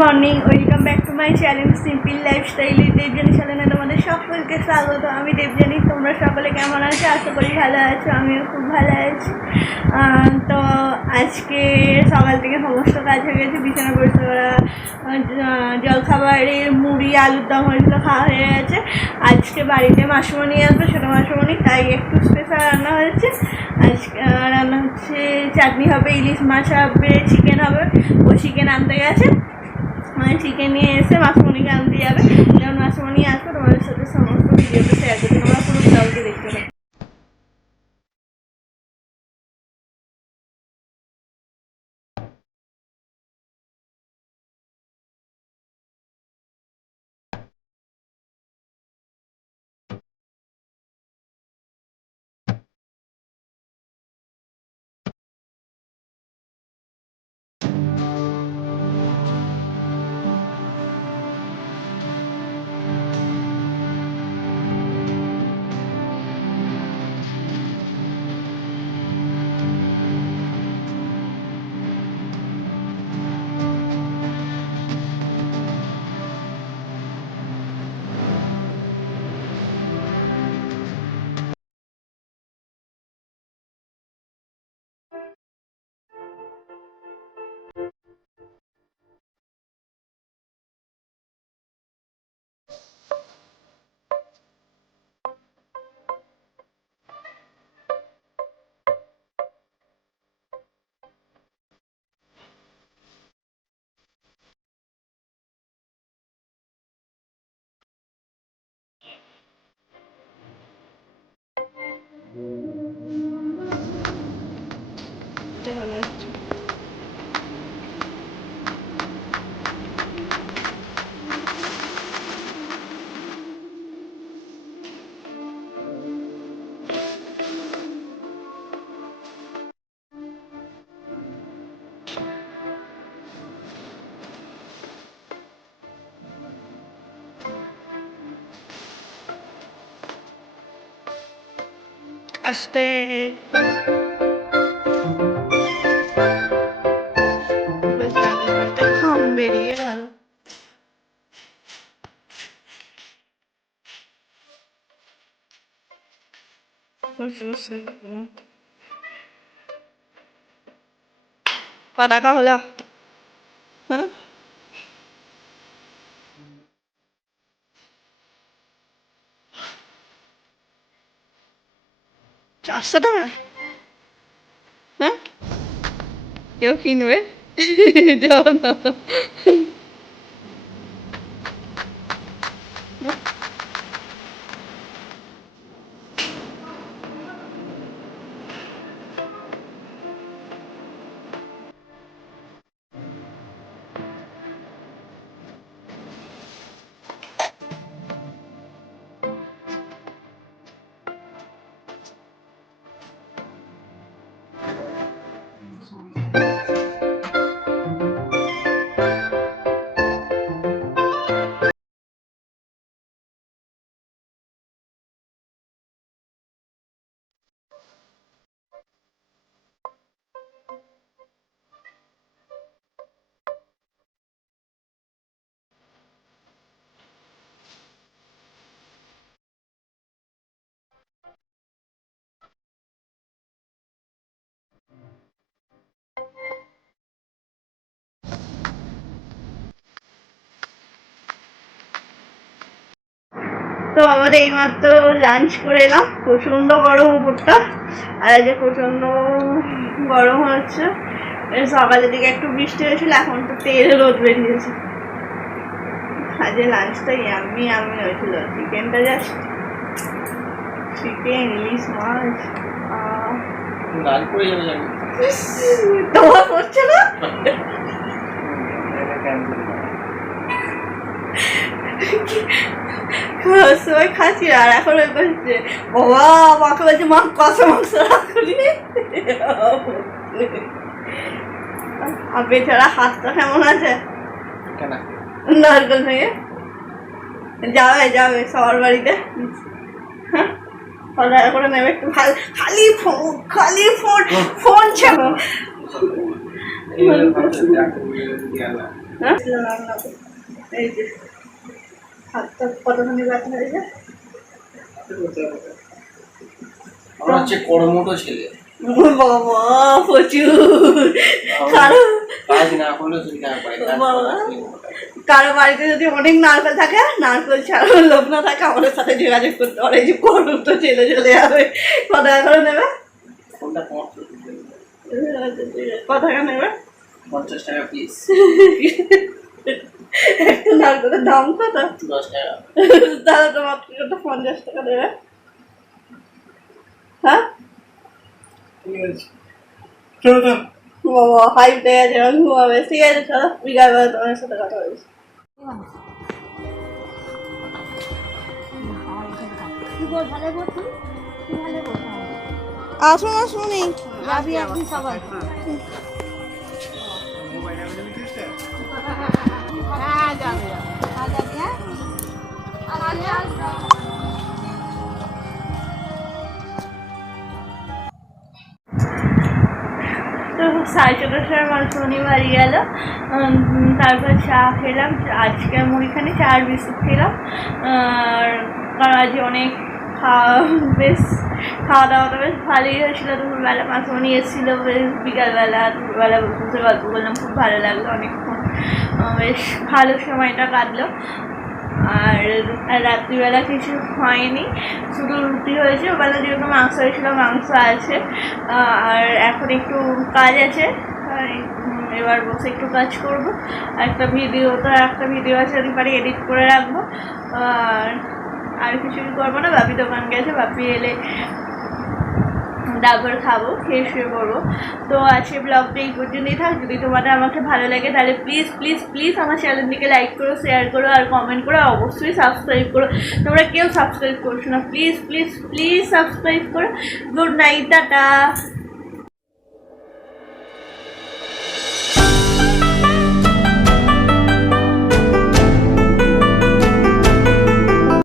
Morning, welcome back to my channel simple lifestyle. Debjani চ্যানেলে তোমাদের সকলকে স্বাগত। আমি দেবজানি। তোমরা সকলে কেমন আছো? আশা করি ভালো আছো। আমিও খুব ভালো আছি। তো আজকে সকাল থেকে সমস্ত কাজ হয়ে গেছে। বিছানা পরিষ্কার করা, জলখাবারের মুড়ি আলুর দম হয়েছিল, খাওয়া হয়ে গেছে। আজকে বাড়িতে মাসুমণি আসবে, ছোটো মাসুমণি, তাই একটু স্পেশাল রান্না হয়েছে। আজকে রান্না হচ্ছে চাটনি হবে, ইলিশ মাছ হবে, চিকেন হবে। ও চিকেন আনতে গেছে, চিকেন নিয়ে এসে মাসুমণিকে আনতে যাবে। যেমন মাসুমণি আসবে তোমাদের সাথে সমস্ত ভিডিওটা শেয়ার করছি। তোমরা পুরো ব্লগটি দেখতে পাবে। আস্তে খাম বেরিয়ে গেল। পটাকা হলো, হ্যাঁ $400, হ্যাঁ কেউ কিনবে? যাও না। তো আমাদের এইমাত্র লাঞ্চ করে এলাম। প্রচণ্ড গরম উপরটা, আর আজকে প্রচণ্ড গরম হচ্ছে। সকালের দিকে একটু বৃষ্টি হয়েছিল, এখন তো তেল রোদ বেরিয়েছে। আজকে লাঞ্চটা ইয়াম্মি হয়েছিল। চিকেনটা জাস্ট চিকেন, ইলিশ মাছ। তোমার পড়ছে না? সবাই খাচ্ছি, আর এখন বলছে বাবা, মাকে বলছে মা কষা মাংস রাখলি। আর বেচারা হাতটা কেমন আছে? নারকেল ভেঙে যাবে সবার বাড়িতে করে নেবে। একটু খালি ফোন ছাড়ো। হ্যাঁ রান্না করো। এই যে হাতটা কতখানি ব্যথা হয়ে যায়। আমার হচ্ছে কর্মটো ছেলে, বাবা প্রচুর কারো কাজ না করলে তুই না পাই কারো বাড়িতে যদি অনেক নারকেল থাকে, নারকেল ছাড়া লোক না থাকে, আমাদের সাথে যোগাযোগ করতে পারে। এই যে করুন তো চলে চলে যাবে। কত টাকা করে নেবে? কোনটা কত টাকা নেবে? 50 টাকা পিস। একটু নারকেলের দাম কত? 10 টাকা। তাহলে তোমার ওটা 50 টাকা দেবে। হ্যাঁ বাবা হাইপ দেয় আছে, আমি ঘুমাবে। ঠিক আছে চলো, বিকালবেলা তোমার সাথে কথা বলছি। আসুন আসুন সবাই। তো 4:30টার সময় মালসোনি বাড়ি গেল। তারপর চা খেলাম, আজকে মুড়িখানি চা আর বিস্কুট খেলাম। কারণ আজ অনেক খাওয়া দাওয়াটা বেশ ভালোই হয়েছিল। দুপুরবেলা মাছমণি এসেছিলো, বেশ বিকালবেলা দুপুরবেলা বসে গল্প করলাম, খুব ভালো লাগলো, অনেকক্ষণ বেশ ভালো সময়টা কাটলো। আর রাত্রিবেলা কিছু হয়নি, শুধু রুটি হয়েছে। ওবেলা যেহেতু মাংস হয়েছিল, মাংস আছে। আর এখন একটু কাজ আছে, এবার বসে একটু কাজ করবো। একটা ভিডিও আছে, যদি পারি এডিট করে রাখবো। আর কিছুই করবো না। বাপি দোকান গেছে, বাপি এলে তারপর খাবো, খেয়ে শুয়ে পড়বো। তো আজকে ব্লগটা এই পর্যন্তই থাক। যদি তোমাদের আমাকে ভালো লাগে তাহলে প্লিজ প্লিজ প্লিজ আমার চ্যানেলটিকে লাইক করো, শেয়ার করো আর কমেন্ট করো। অবশ্যই সাবস্ক্রাইব করো। তোমরা কেউ সাবস্ক্রাইব করছো না, প্লিজ প্লিজ প্লিজ সাবস্ক্রাইব করো। Good night, tata.